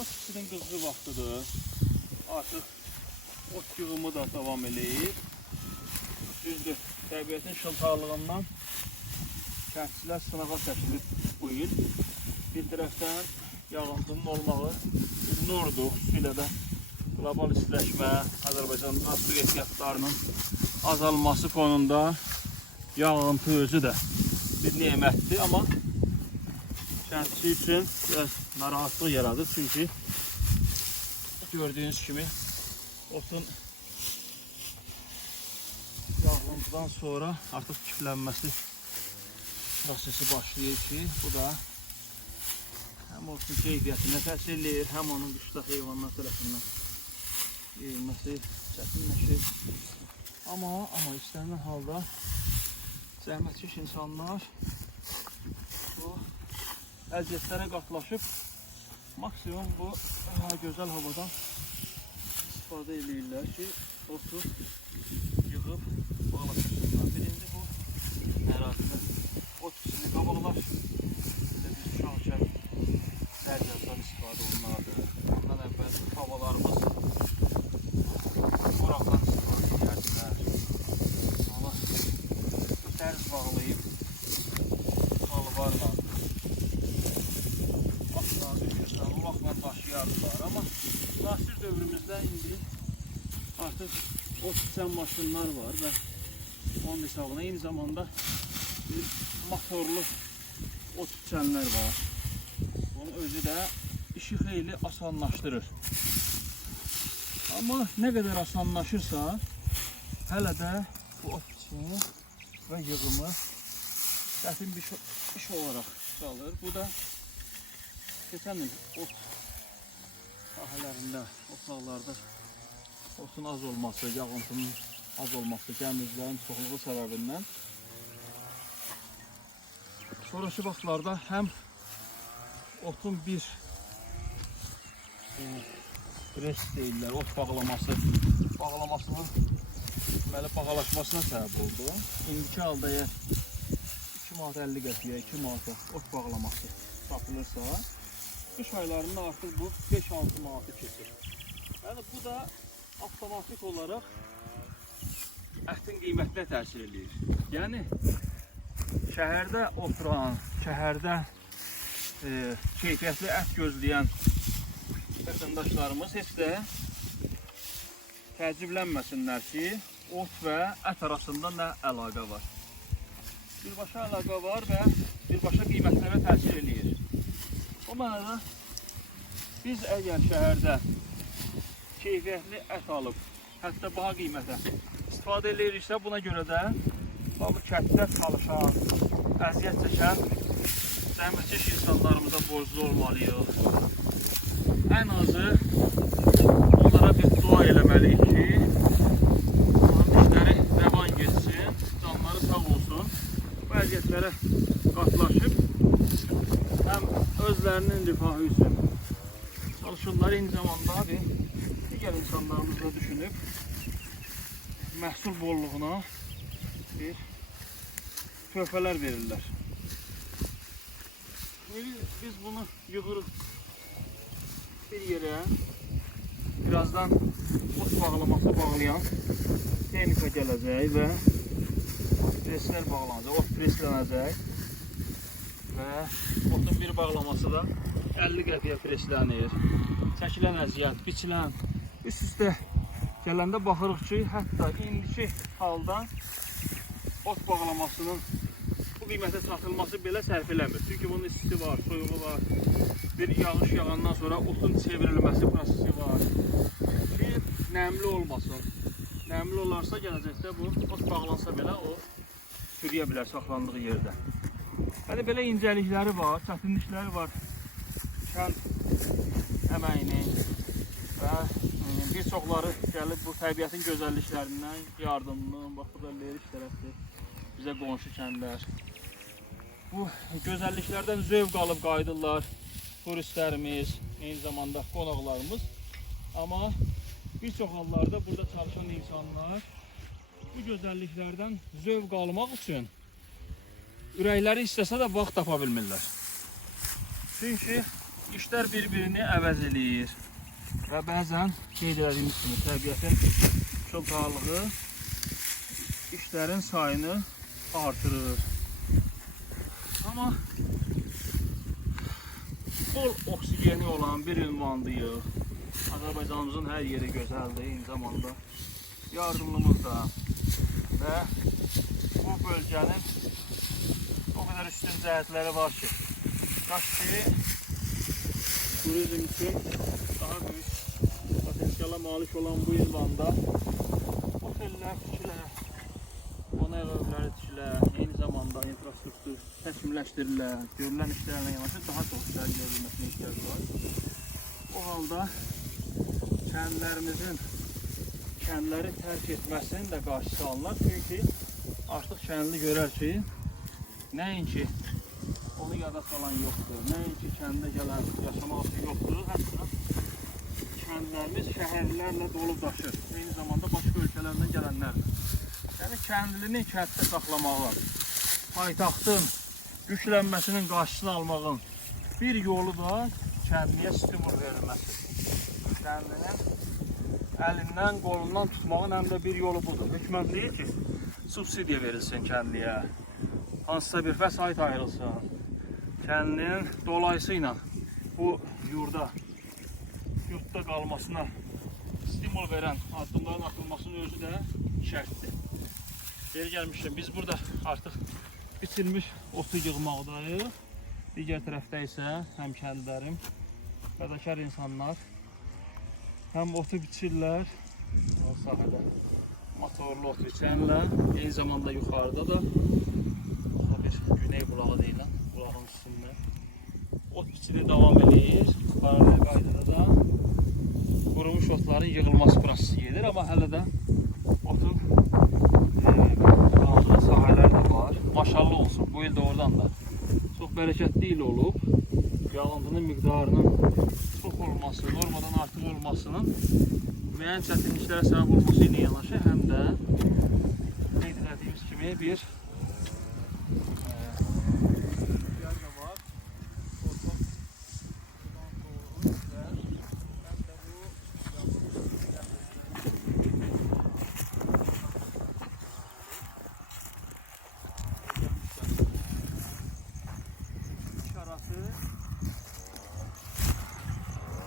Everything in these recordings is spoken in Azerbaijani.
ot biçinin qızğı vaxtıdır. Artıq ot yığımı da davam eləyir. Düzdür, təbiətin şıltaqlığından kəndçilər sınağa çəkilib bu il. Bir tərəfdən yağıntının olmağı nurdur, xüsusilə də qlobal istiləşmə, Azərbaycanda su ehtiyatlarının azalması fonunda yağıntı özü də bir nemətdir, amma kəndçi üçün narahatlıq yaradır. Çünki gördüyünüz kimi otun yağıntıdan sonra artıq çiftlenməsi prosesi başlayır ki, bu da həm otun keyfiyyətinə təsir eləyir, həm onun qışda heyvanlar tərəfindən yeyilməsi çətinləşir. Amma istənilən halda zəhmətkeş insanlar bu əziyyətlərə qatlaşıb maksimum bu gözəl havadan istifadə edirlər ki, otu yığıb bağlaşırsınlar. Birinci bu ərazidə ot biçini qabıqlar. Biz uşaqkən dərgazdan istifadə olunardı. Ondan əvvəl havalarımız qoraqdan istifadə edərdilər. Amma bu tərz bağlayıb xalvarla vaxtla düşürsən, o vaxtla daşıyardılar. Amma müasir dövrümüzdə indi artıq ot biçən maşınlar var və onun hesabına eyni zamanda bir motorlu ot biçənlər var. Onun özü də işi xeyli asanlaşdırır. Amma nə qədər asanlaşırsa, hələ də bu ot biçimi və yığımı çətin bir iş olaraq qalır. Bu da keçən il ot sahələrində, otlaqlarda otun az olması, yağıntının az olması, gəmizlərin çoxluğu səbəbindən sonraki vaxtlarda həm otun bir pres deyirlər, ot bağlamasının bağlaşmasına səbəb oldu. İndiki halda əgər 2 manat 50 qəpiyə, 2 manata ot bağlaması satılırsa, qış aylarında artıq bu 5-6 manatı keçir. Yəni bu da avtomatik olaraq ətin qiymətinə təsir edir. Yəni şəhərdə oturan, şəhərdə keyfiyyətli ət gözləyən vətəndaşlarımız heç də təəccüblənməsinlər ki, ot və ət arasında nə əlaqə var. Birbaşa əlaqə var və birbaşa qiymətlərə təsir edir. O mənada biz əgər şəhərdə keyfiyyətli ət alıb, hətta baha qiymətə istifadə ediriksə, buna görə də bu kənddə çalışan, əziyyət çəkən zəhmətkeş insanlarımıza borclu olmalıyıq. Ən azı onlara bir dua eləməliyik ki, onların işləri rəvan geçsin, canları sağ olsun. Bu əziyyətlərə qatlaşıb, həm özlərinin rifahı üçün çalışırlar, eyni zamanda digər insanlarımızla düşünüb məhsul bolluğuna bir töhfələr verirlər. Biz bunu yığırıq bir yerə. Birazdan ot bağlaması bağlayan texnika gələcək və preslər bağlanacaq, ot preslənəcək və otun bir bağlaması da 50 qəpiyə preslənir. Çəkilən əziyyət, biçilən, üst-üstə gələndə baxırıq ki, hətta indiki halda ot bağlamasının bu qiymətə satılması belə sərf eləmir. Çünki bunun istisi var, soyuğu var. Bir yağış yağandan sonra otun çevrilməsi prosesi var ki, nəmli olmasın. Nəmli olarsa gələcəkdə bu ot bağlansa belə o çürüyə bilər saxlandığı yerdə. Yəni belə incəlikləri var, çətinlikləri var. Kənd əməyinin və bir çoxları gəlib bu təbiətin gözəlliklərindən yardımını, bax bu da Leriş tərəfdir, bizə qonşu kəndlər. Bu gözəlliklərdən zövq alıb qayıdırlar turistlərimiz, eyni zamanda qonaqlarımız. Amma bir çox hallarda burada çalışan insanlar bu gözəlliklərdən zövq almaq üçün ürəkləri istəsə də vaxt tapa bilmirlər. Çünki işlər bir-birini əvəz eləyir. Və bəzən qeyd edildiyimiz kimi təbiətin çılpaqlığı işlərin sayını artırır. Amma bol oksigeni olan bir ünvandayıq. Azərbaycanımızın hər yeri gözəldir, eyni zamanda yardımlımız da və bu bölgənin o qədər üstün cəhətləri var ki, kaş ki turizm üçün daha büyük potensiala malik olan bu ünvanda oteller tikilər, qonaq evləri tikilər, eyni zamanda infrastruktur təkmilləşdirilər, görülən işlərlə yanaşı daha çox işlər görülməsine ehtiyac var. O halda kəndləri tərk etməsinin də qarşısı alınır. Çünki artıq kəndli görər ki, nəinki onu yada salan yoxdur, nəinki kəndə gələn yaşamaq üçün yoxdur, hətta kəndlərimiz şəhərlərlə dolub daşır. Eyni zamanda başqa ölkələrdən gələnlərlə. Yəni kəndlini kənddə saxlamağa, paytaxtın güclənməsinin qarşısını almağın bir yolu da kəndliyə stimul verilməsi. Kəndlinin əlindən, qolundan tutmağın həm də bir yolu budur. Hökumət deyir ki, subsidiya verilsin kəndliyə, hansısa bir vəsait ayrılsın. Kəndlinin dolayısıyla bu yurtda qalmasına stimul verən addımların atılmasının özü də şərtdir. Geri gəlmişim, biz burada artıq biçilmiş otu yığmaqdayıq. Digər tərəfdə isə həm kəndlərim, fədakar insanlar həm otu biçirlər, o sahədə motorlu ot biçənlər, eyni zamanda yuxarıda da bir güney bulağı deyilən, bulağın üstündə ot biçili davam edir. Paralel qaydada da qurumuş otların yığılması prosesi gedir, amma hələ də otun qaldığı sahələr də var. Maşallah olsun, bu il doğrudan da çox bərəkətli il olub. Yağıntının miqdarının çox olması, normadan artıq olmasının müəyyən çətinliklərə səbəb olması ilə yanaşı, həm də qeyd etdiyimiz kimi bir yer də var.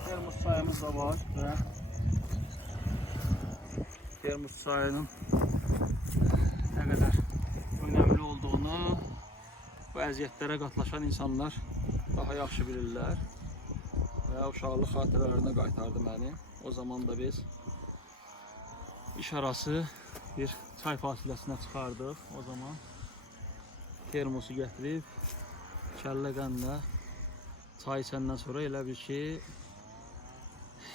Termos çayımız da var ve termos çayının ne kadar önemli olduğunu bu əziyyətlərə qatlaşan insanlar daha yaxşı bilirlər və uşaqlıq xatirələrinə qaytardı məni. O zaman da biz iş arası bir çay fasiləsinə çıxardıq. O zaman termosu gətirib kəllə qəndə çay içəndən sonra elə bir ki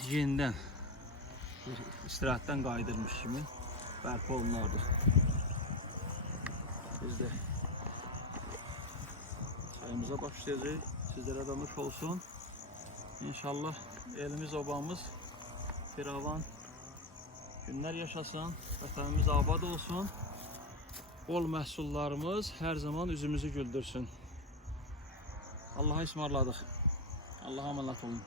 yenidən bir istirahətdən qayıdırmış kimi bərpa olunardı. Biz də çayımıza başlayacağıq. Sizlərə də nuş olsun. İnşallah elimiz, obamız firavan günlər yaşasın. Vətənimiz abad olsun. Bol məhsullarımız hər zaman üzümüzü güldürsün. Allah'a ısmarladık. Allah'a emanet olun.